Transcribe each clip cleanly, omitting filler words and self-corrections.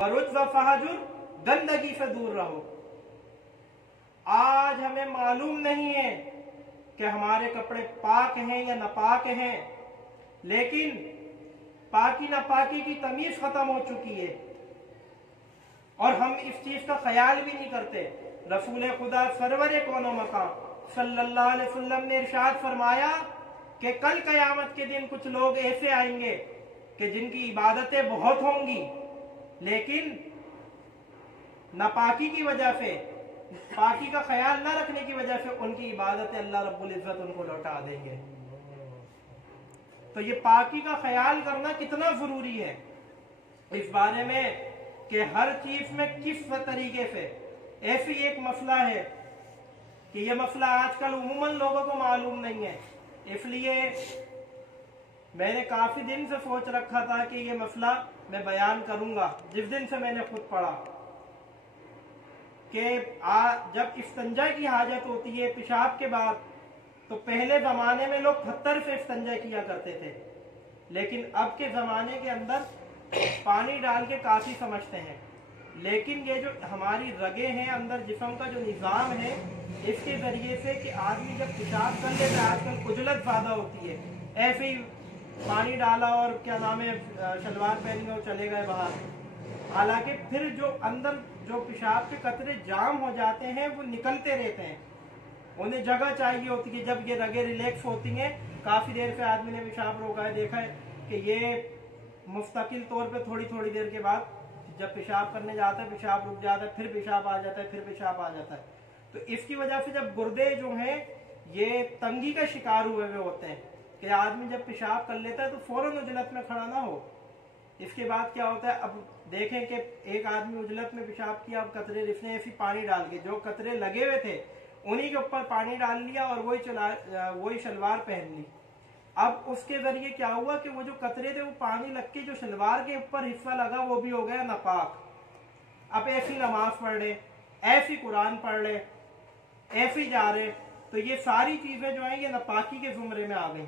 फरुज व फहजुर, गंदगी से दूर रहो। आज हमें मालूम नहीं है कि हमारे कपड़े पाक हैं या नापाक हैं, लेकिन पाकी नापाकी की तमीज खत्म हो चुकी है और हम इस चीज का ख्याल भी नहीं करते। रसूल खुदा सरवर कौनो मकाम सल्लल्लाहु अलैहि वसल्लम ने इरशाद फरमाया कि कल कयामत के दिन कुछ लोग ऐसे आएंगे कि जिनकी इबादतें बहुत होंगी, लेकिन नापाकी की वजह से, पाकी का ख्याल न रखने की वजह से उनकी इबादतें अल्लाह रब्बुल इज्जत उनको लौटा देंगे। तो ये पाकी का ख्याल करना कितना जरूरी है इस बारे में कि हर चीज में किस तरीके से। ऐसी एक मसला है कि यह मसला आजकल उमूमन लोगों को मालूम नहीं है, इसलिए मैंने काफी दिन से सोच रखा था कि यह मसला मैं बयान करूंगा। जिस दिन से मैंने खुद पढ़ा कि जब इस्तिंजा की हाजत होती है पेशाब के बाद, तो पहले जमाने में लोग पत्थर से इस्तिंजा किया करते थे, लेकिन अब के जमाने के अंदर पानी डाल के काफी समझते हैं। लेकिन ये जो हमारी रगे हैं अंदर, जिस्म का जो निज़ाम है, इसके जरिए से कि आदमी जब पेशाब कर लेता है, आजकल उजलत ज्यादा होती है, ऐसे ही पानी डाला और क्या नाम है शलवार पहनी और चले गए बाहर, हालांकि फिर जो अंदर जो पेशाब के कतरे जाम हो जाते हैं वो निकलते रहते हैं। उन्हें जगह चाहिए होती है। जब ये रगे रिलैक्स होती हैं, काफी देर से आदमी ने पेशाब रोका है, देखा है कि ये मुस्तकिल तौर पे थोड़ी थोड़ी देर के बाद जब पेशाब करने जाता है, पेशाब रुक जाता है, फिर पेशाब आ जाता है, फिर पेशाब आ जाता है। तो इसकी वजह से जब गुर्दे जो हैं ये तंगी का शिकार हुए हुए होते हैं कि आदमी जब पेशाब कर लेता है तो फौरन उजलत में खड़ा ना हो। इसके बाद क्या होता है, अब देखें कि एक आदमी उजलत में पेशाब किया, अब कतरे रिफने ऐसी पानी डाल के, जो कतरे लगे हुए थे उन्हीं के ऊपर पानी डाल लिया और वही शलवार पहन ली। अब उसके जरिए क्या हुआ कि वो जो कतरे थे वो पानी लग के जो शलवार के ऊपर हिस्सा लगा वो भी हो गया नापाक। अब ऐसी नमाज पढ़ रहे, ऐसी कुरान पढ़ रहे, ऐसी जा रहे, तो ये सारी चीजें जो है ये नापाकी के जुमरे में आ गई।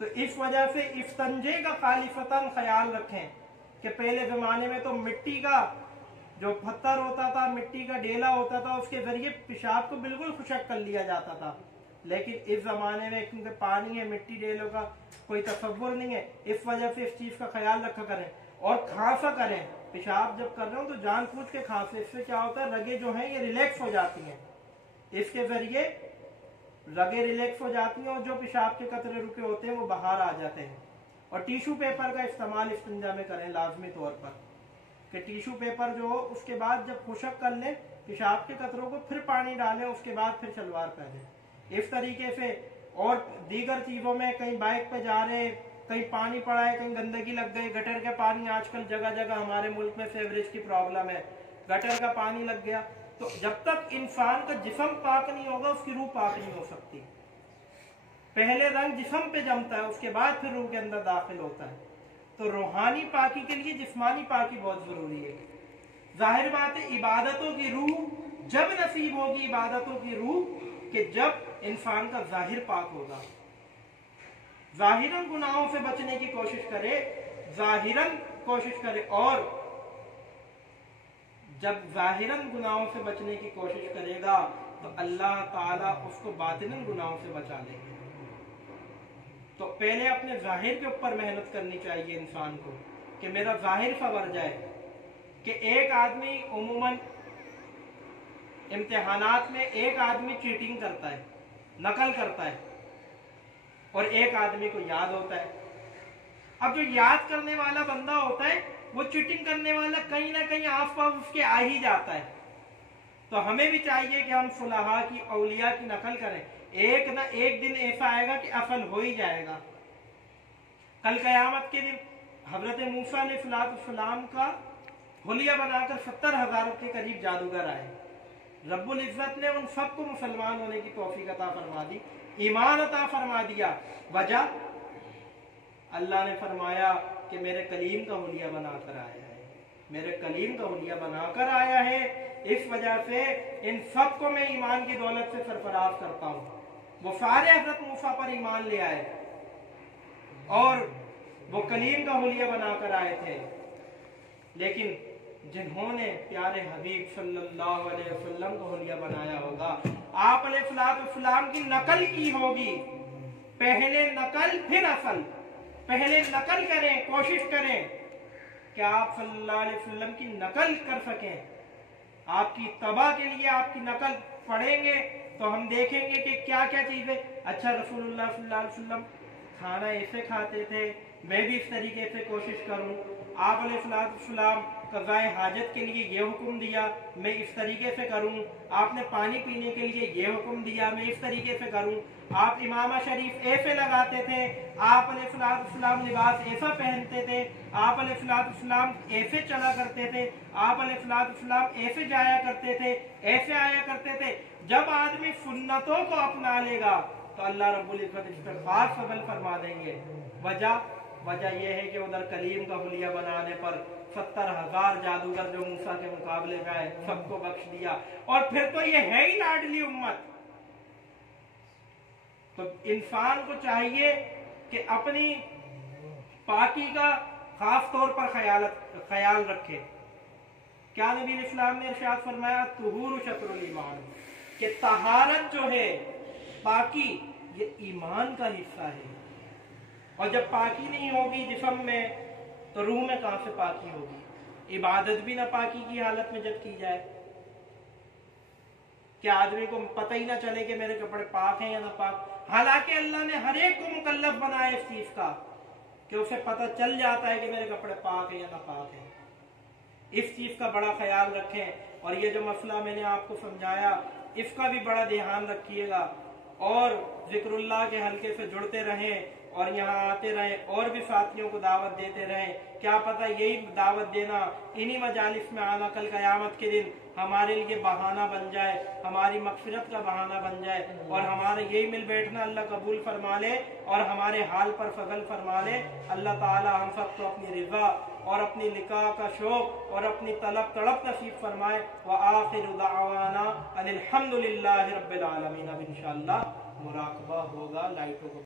तो इस वजह से इस्तिंजे का खालिफतन ख्याल रखें कि पहले जमाने में तो मिट्टी का जो पत्थर होता था, मिट्टी का डेला होता था, उसके जरिए पेशाब को बिल्कुल खुशक कर लिया जाता था। लेकिन इस जमाने में क्योंकि पानी है, मिट्टी डेलों का कोई तसव्वुर नहीं है, इस वजह से इस चीज का ख्याल रखा करें। और खांसा करें, पेशाब जब कर रहे हो तो जानबूझ के खांसे, इससे क्या होता है रगे जो है ये रिलैक्स हो जाती हैं, इसके जरिए रगे रिलैक्स हो जाती हैं और जो पेशाब के कतरे रुके होते हैं वो बाहर आ जाते हैं। और टिश्यू पेपर का इस्तेमाल इस्तिंजा में करें लाजमी तौर पर, कि टिश्यू पेपर जो हो उसके बाद जब खुशक कर लें पेशाब के कतरों को, फिर पानी डालें, उसके बाद फिर शलवार पहने। इस तरीके से और दीगर चीजों में, कहीं बाइक पे जा रहे, कहीं पानी पड़ा है, कहीं गंदगी लग गई, गटर का पानी आजकल जगह जगह हमारे मुल्क में सीवरेज की प्रॉब्लम है, गटर का पानी लग गया, तो जब तक इंसान का जिस्म पाक नहीं होगा उसकी रूह पाक नहीं हो सकती। पहले रंग जिस्म पे जमता है, उसके बाद फिर रूह के अंदर दाखिल होता है। तो रूहानी पाकी के लिए जिस्मानी पाकी बहुत जरूरी है। जाहिर बात है इबादतों की रूह जब नसीब होगी, इबादतों की रूह कि जब इंसान का जाहिर पाक होगा। जाहिरन गुनाहों से बचने की कोशिश करे, जाहिरन कोशिश करे, और जब जाहिरन गुनाहों से बचने की कोशिश करेगा तो अल्लाह ताला उसको बातिनन गुनाहों से बचा लेंगे। तो पहले अपने जाहिर के ऊपर मेहनत करनी चाहिए इंसान को कि मेरा जाहिर संवर जाए। कि एक आदमी उमूमन इम्तिहानात में एक आदमी चीटिंग करता है, नकल करता है, और एक आदमी को याद होता है। अब जो याद करने वाला बंदा होता है वो चीटिंग करने वाला कहीं ना कहीं आसपास उसके आ ही जाता है। तो हमें भी चाहिए कि हम सुलहा की, औलिया की नकल करें। एक ना एक दिन ऐसा आएगा कि असल हो ही जाएगा। कल कयामत के दिन हजरत मूसा अलैहिस्सलाम का हुलिया बनाकर 70,000 के करीब जादूगर आए। रब्बुल इज्जत ने उन सबको मुसलमान होने की तौफीक अता फरमा दी, ईमान अता फरमा दिया। वजह अल्लाह ने फरमाया कि मेरे कलीम का हुलिया बनाकर आया है, मेरे कलीम का हुलिया बनाकर आया है। इस वजह से इन सबको मैं ईमान की दौलत से सरफराज करता हूँ। वो सारे हजरत मूसा पर ईमान ले आए और वो कलीम का हुलिया बनाकर आए थे, लेकिन जिन्होंने प्यारे हबीब सल्लल्लाहु अलैहि वसल्लम को हुलिया बनाया होगा। आप अलैहिस्सलाम की नकल की होगी। पहले नकल फिर असल। पहले नकल करें, कोशिश करें कि आप सल्लल्लाहु अलैहि वसल्लम की नकल कर सकें। आपकी तबा के लिए आपकी नकल पढ़ेंगे तो हम देखेंगे कि क्या क्या चीजें। अच्छा, रसूलुल्लाह सल्लल्लाहु अलैहि वसल्लम खाना ऐसे खाते थे, मैं भी इस तरीके से कोशिश करूं। आप अलैहिस्सलाम क़ज़ाए हाजत के लिए ये हुक्म दिया, मैं इस तरीके से करूं। आपने पानी पीने के लिए ये हुक्म दिया, मैं इस तरीके से करूं। आप इमामा शरीफ ऐसे लगाते थे, आप अलैहिस्सलाम लिबास ऐसा पहनते थे, आप अलैहिस्सलाम ऐसे चला करते थे, आप अलैहिस्सलाम ऐसे जाया करते थे, ऐसे आया करते थे। जब आदमी सुन्नतों को अपना लेगा तो अल्लाह रब्बुल इज्जत इस पर खास फजल फरमा देंगे। वजह यह है कि उधर कलीम का हुलिया बनाने पर 70,000 जादूगर जो मूसा के मुकाबले में आए सबको बख्श दिया। और फिर तो ये है ही लाडली उम्मत। तो इंसान को चाहिए कि अपनी पाकी का खास तौर पर ख्याल रखे। क्या नबी इस्लाम ने इरशाद फरमाया, तुहूर शत्रुल ईमान, कि तहारत जो है, पाकी, ये ईमान का हिस्सा है। और जब पाकी नहीं होगी जिस्म में तो रूह में कहां से पाकी होगी। इबादत भी ना पाकी की हालत में जब की जाए कि आदमी को पता ही ना चले कि मेरे कपड़े पाक हैं या ना पाक। हालांकि अल्लाह ने हर एक को मुकल्लफ बनाया इस चीज का कि उसे पता चल जाता है कि मेरे कपड़े पाक हैं या ना पाक हैं। इस चीज का बड़ा ख्याल रखें। और ये जो मसला मैंने आपको समझाया इसका भी बड़ा ध्यान रखिएगा। और जिक्रुल्लाह के हल्के से जुड़ते रहें और यहाँ आते रहें और भी साथियों को दावत देते रहें। क्या पता यही दावत देना, इन्हीं मजालिस में आना कल क़यामत के दिन हमारे लिए बहाना बन जाए, हमारी मग़फ़िरत का बहाना बन जाए और हमारे यही मिल बैठना अल्लाह कबूल फरमा ले और हमारे हाल पर फजल फरमा ले। अल्लाह ताला हम सबको अपनी रिज़ा और अपनी लिक़ा का शौक़ और अपनी तलब तड़प नसीब फरमाए। व आखिरु दअवाना अनिल हम्दुलिल्लाहि रब्बिल आलमीन। अब इंशाअल्लाह मुराक़बा होगा, लाइटों को